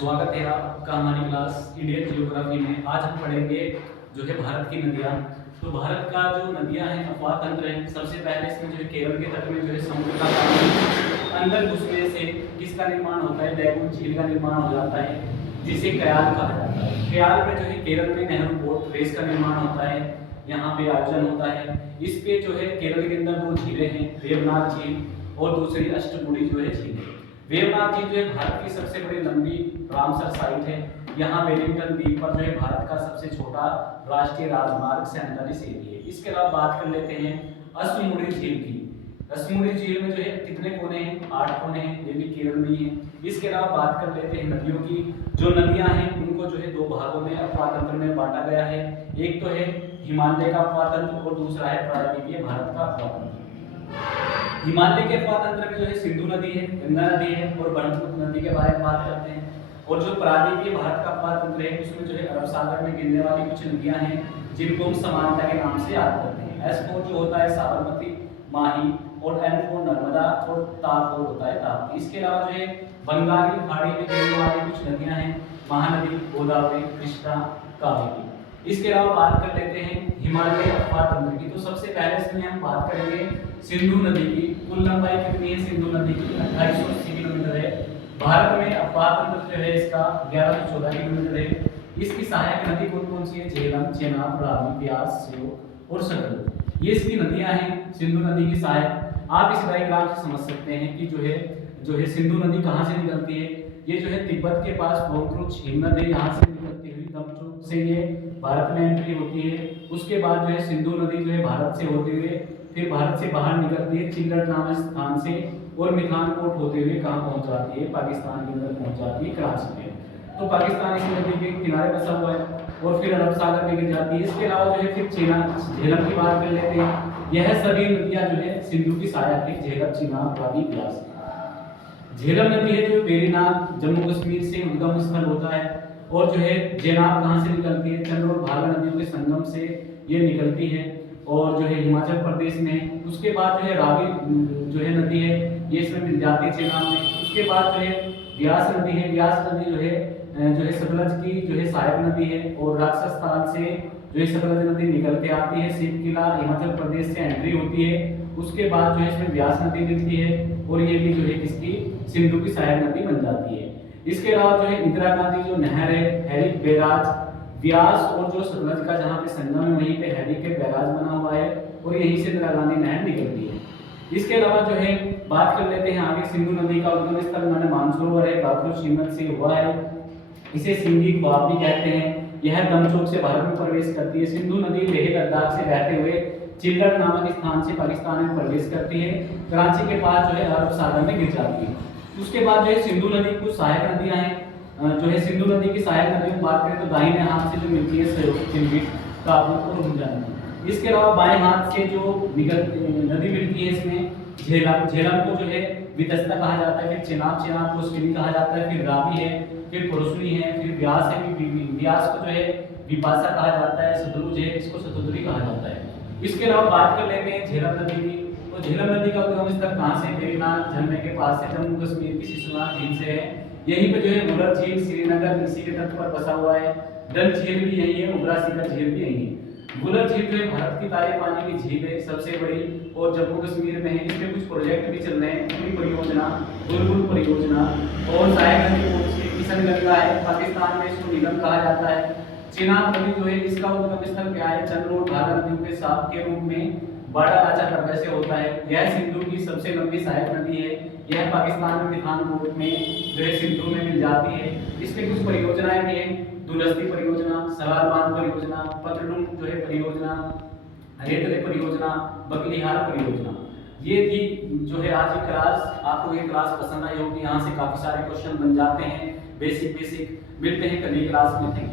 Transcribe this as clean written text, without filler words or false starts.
स्वागत है आपका हमारी क्लास इंडियन जियोग्राफी में। आज हम पढ़ेंगे जो है भारत की नदियाँ। तो भारत का जो नदियाँ हैं अफवाह तंत्र है। सबसे पहले इसमें जो है केरल के तट में जो है समुद्र का पानी अंदर घुसने से किसका निर्माण होता है, लैगून झील का निर्माण हो जाता है, जिसे कयाल कहा जाता है। कयाल में जो है केरल में नेहरू बोट रेस का निर्माण होता है, यहाँ पे आयोजन होता है। इस पे जो है केरल के अंदर दो झीलें हैं, वेवनाथ झील और दूसरी अष्टमुड़ी जो है झील। वेवनाथ झील जो है भारत की सबसे बड़ी लंबी रामसर साइट है। यहाँ वेलिंगटन द्वीप पर जो है भारत का सबसे छोटा राष्ट्रीय राजमार्ग 47 एरिया है। इसके अलावा बात कर लेते हैं अष्टमुड़ी झील की। अष्टमुड़ी झील में जो है कितने कोने हैं? 8 कोने हैं, ये भी केरल में ही है। इसके अलावा बात कर लेते हैं नदियों की। जो नदियां हैं उनको जो है दो भागों में अफवाह तंत्र में बांटा गया है। एक तो है हिमालय का अफवाह तंत्र और दूसरा है प्रायद्वीपीय भारत का अफवाह तंत्र। हिमालय के अफवाह तंत्र में जो है सिंधु नदी है, गंगा नदी है और ब्रह्मपुत्र नदी के बारे में बात करते हैं। और जो प्रायद्वीपीय भारत का अफवाह तंत्र है उसमें जो है अरब सागर में गिरने वाली कुछ नदियां हैं जिनको हम समानता के नाम से याद करते हैं। S4 जो होता है साबरमती, माही और N4 नर्मदा और तार होता है ताप्ती। इसके अलावा जो है बंगाल की खाड़ी में गिरने वाली कुछ नदियां हैं, महानदी, गोदावरी, कृष्णा, कावेरी। इसके अलावा बात कर लेते हैं हिमालय अफवाह तंत्र की। तो सबसे पहले इसमें हम बात करेंगे सिंधु नदी की। कुल लंबाई कितनी है सिंधु नदी की? 2880 किलोमीटर है। भारत में अफवाह तंत्र जो है इसका 1114 किलोमीटर है। इसकी सहायक नदी कौन कौन सी है? झेलम, चेनाब, रावी, ब्यास, श्योक और सतलुज। ये इसकी नदियां हैं सिंधु नदी की सहायक। आप इस डायग्राम से समझ सकते हैं कि जो है सिंधु नदी कहाँ से निकलती है। ये जो है तिब्बत के पास ब्रह्मपुत्र हिमनद है, यहाँ से निकलती हुई दमचोक से ये भारत में एंट्री होती है। उसके बाद जो है सिंधु नदी जो है भारत से होते हुए फिर भारत से बाहर निकलती है चिल्लट नामक स्थान से और मिठानकोट होते हुए कहाँ पहुंच जाती है? पाकिस्तान के अंदर पहुंच जाती है, कराची में। तो पाकिस्तान इस नदी के किनारे बसा हुआ है और फिर अरब सागर में गिर जाती है। इसके अलावा जो है फिर झेलम की बात कर लेते हैं। यह सभी नदियां जो है सिंधु की सहायक है, झेलम, चिनाब, रावी, ब्यास। झेलम नदी है जो वेरीनाग जम्मू कश्मीर से उद्गम स्थल होता है। और जो है जेनाब कहाँ से निकलती है? चंद्र और भागा नदियों के संगम से ये निकलती है और जो है हिमाचल प्रदेश में। उसके बाद जो है रावी जो है नदी है ये इसमें मिल जाती है चेनाब में। उसके बाद जो है व्यास नदी है। व्यास नदी जो है सतलज की जो है सहायक नदी है और राक्षस ताल से जो है सतलज नदी निकल के आती है। शिवकिला हिमाचल प्रदेश से एंट्री होती है। उसके बाद जो है इसमें व्यास नदी मिलती है और ये भी जो है किसकी? सिंधु की सहायक नदी बन जाती है। इसके अलावा जो है इंदिरा गांधी जो नहर है, हैरिक बैराज, व्यास और जो सतलज का जहाँ पे संगम है वहीं पे हैरिक बैराज बना हुआ है और यहीं से इंदिरा गांधी नहर निकलती है। इसके अलावा जो है बात कर लेते हैं आगे सिंधु नदी का उद्गम स्थल माने मानसरोवर है, बाखरू हिम्मत से हुआ है। इसे सिंधी खुआब भी कहते हैं। यह दमचोक से भारत में प्रवेश करती है। सिंधु नदी लेह लद्दाख से बहते हुए चिल्लट नामक स्थान से पाकिस्तान में प्रवेश करती है। कराची के पास जो है अरब सागर में गिर जाती है। उसके बाद जो है सिंधु नदी कुछ सहायक नदियां हैं। जो है सिंधु नदी की सहायक नदियों की बात करें तो दाहिने हाथ से जो मिलती है सहयोग, चिलबिट, काबुल और हुंजा नदी। इसके अलावा बाएं हाथ से जो नदी मिलती है इसमें झेलम। झेलम को जो है वितस्ता कहा जाता है, फिर चेनाब, चेनाब को स्किनी कहा जाता है, फिर रावी है, फिर पुरुषनी है, फिर व्यास है, फिर व्यास को जो है विपाशा कहा जाता है, सतलुज है, इसको सतुद्री कहा जाता है। इसके अलावा बात कर लेते हैं झेलम नदी की। तो झेलम नदी का उद्गम स्थल कहाँ से? वेरीनाग झरने के पास से जम्मू कश्मीर की सिसुनार झील से है। यहीं पे जो है मुलर झील श्रीनगर इसी के तट पर बसा हुआ है। डल झील भी यही है, उबरा सीकर झील भी यही है। गुलर झील जो है भारत की ताजे पानी की झील है, सबसे बड़ी और जम्मू कश्मीर में है। इसमें कुछ प्रोजेक्ट भी चल रहे हैं, पूरी परियोजना, बुलबुल परियोजना और सहायक नदी किशनगंगा है, पाकिस्तान में इसको नीलम कहा जाता है। चिनाब नदी जो है इसका उद्गम स्थल क्या है? चंद्र और भागा नदियों के साथ के रूप में बाड़ा लाचा कब्जा से होता है। यह सिंधु की सबसे लंबी सहायक नदी है। यह पाकिस्तान में मिठानकोट में जो है सिंधु में मिल जाती है। इसमें कुछ परियोजनाएं भी हैं, दुलस्ती परियोजना, सलार बांध परियोजना, पतडुम जो है परियोजना, रेतले परियोजना, बकलिहार परियोजना। ये थी जो है आज की क्लास। आपको ये क्लास पसंद आई होगी। यहाँ से काफी सारे क्वेश्चन बन जाते हैं, बेसिक। मिलते हैं कल की क्लास में। Thank you.